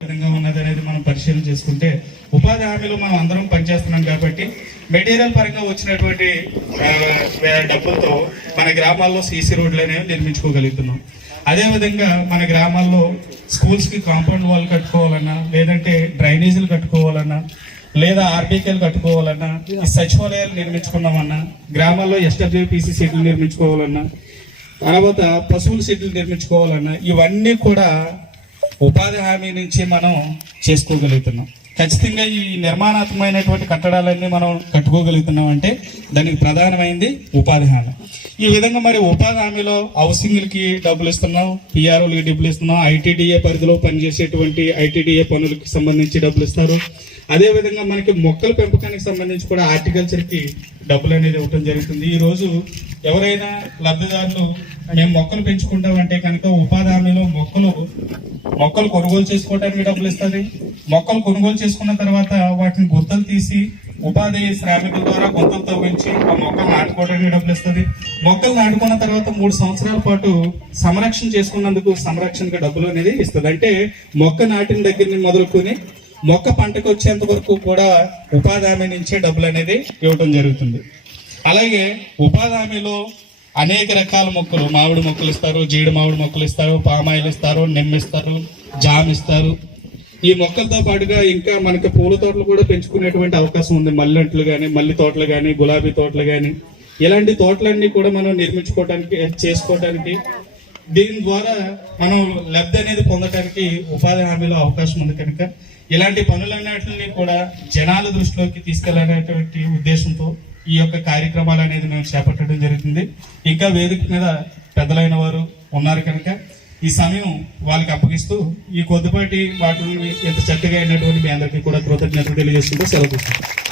విధంగా ఉన్నది అనేది మనం పరిశీలన చేసుకుంటే ఉపాధి హామీలో మనం అందరం పనిచేస్తున్నాం కాబట్టి మెటీరియల్ పరంగా వచ్చినటువంటి డబ్బులతో మన గ్రామాల్లో సీసీ రోడ్లు అనేవి నిర్మించుకోగలుగుతున్నాం. అదేవిధంగా మన గ్రామాల్లో స్కూల్స్కి కాంపౌండ్ వాల్ కట్టుకోవాలన్నా లేదంటే డ్రైనేజీలు కట్టుకోవాలన్నా లేదా ఆర్బీకేలు కట్టుకోవాలన్నా సచివాలయాలు నిర్మించుకున్నామన్నా గ్రామాల్లో ఎస్డబ్ల్యూపీసీ సీట్లు నిర్మించుకోవాలన్నా తర్వాత పశువుల సీట్లు నిర్మించుకోవాలన్నా ఇవన్నీ కూడా ఉపాధి హామీ నుంచి మనం చేసుకోగలుగుతున్నాం. ఖచ్చితంగా ఈ నిర్మాణాత్మకమైనటువంటి కట్టడాలన్నీ మనం కట్టుకోగలుగుతున్నాం అంటే దానికి ప్రధానమైంది ఉపాధి హామీ. ఈ విధంగా మరి ఉపాధి హామీలో హౌసింగ్లకి డబ్బులు ఇస్తున్నాం పిఆర్ఓలకి డబ్బులు ఇస్తున్నాం ఐటీడీఏ పరిధిలో పనిచేసేటువంటి ఐటీడీఏ పనులకి సంబంధించి డబ్బులు ఇస్తారు. అదేవిధంగా మనకి మొక్కల పెంపకానికి సంబంధించి కూడా హార్టికల్చర్కి డబ్బులు అనేది ఇవ్వడం జరుగుతుంది. ఈ రోజు ఎవరైనా లబ్ధిదారులు మేము మొక్కలు పెంచుకుంటామంటే కనుక ఉపాధి హామీలో మొక్కలు మొక్కలు కొనుగోలు చేసుకోవడానికి డబ్బులు ఇస్తుంది. మొక్కలు కొనుగోలు చేసుకున్న తర్వాత వాటిని గుర్తలు తీసి ఉపాధి శ్రామికుల ద్వారా గుంతలు తవ్వించి ఆ మొక్కలు నాటుకోవడానికి డబ్బులు ఇస్తుంది. మొక్కలు నాటుకున్న తర్వాత మూడు సంవత్సరాల పాటు సంరక్షణ చేసుకున్నందుకు సంరక్షణకు డబ్బులు అనేది ఇస్తుంది. అంటే మొక్క నాటిన దగ్గర నుంచి మొదలుకొని మొక్క పంటకు వచ్చేంత వరకు కూడా ఉపాధి హామీ నుంచే డబ్బులు అనేది ఇవ్వటం జరుగుతుంది. అలాగే ఉపాధి హామీలో అనేక రకాల మొక్కలు మామిడి మొక్కలు ఇస్తారు జీడి మామిడి మొక్కలు ఇస్తారు పామాయిల్ ఇస్తారు నిమ్మిస్తారు జామ్ ఇస్తారు. ఈ మొక్కలతో పాటుగా ఇంకా మనకి పూల తోటలు కూడా పెంచుకునేటువంటి అవకాశం ఉంది. మల్లెంట్లు కానీ మల్లి తోటలు కానీ గులాబీ తోటలు కానీ ఇలాంటి తోటలన్నీ కూడా మనం నిర్మించుకోవడానికి చేసుకోవడానికి దీని ద్వారా మనం లబ్ధి అనేది పొందడానికి ఉపాధి హామీలో అవకాశం ఉంది కనుక ఇలాంటి పనులన్నింటినీ కూడా జనాల దృష్టిలోకి తీసుకెళ్ళాలనేటువంటి ఉద్దేశంతో ఈ యొక్క కార్యక్రమాలు అనేది మేము చేపట్టడం జరుగుతుంది. ఇంకా వేదిక మీద పెద్దలైన వారు ఉన్నారు కనుక ఈ సమయం వాళ్ళకి అప్పగిస్తూ ఈ కొద్దిపాటి వాటిని ఎంత చక్కగా అయినటువంటి మీ అందరికీ కూడా కృతజ్ఞతలు తెలియజేస్తుంటే సెలవు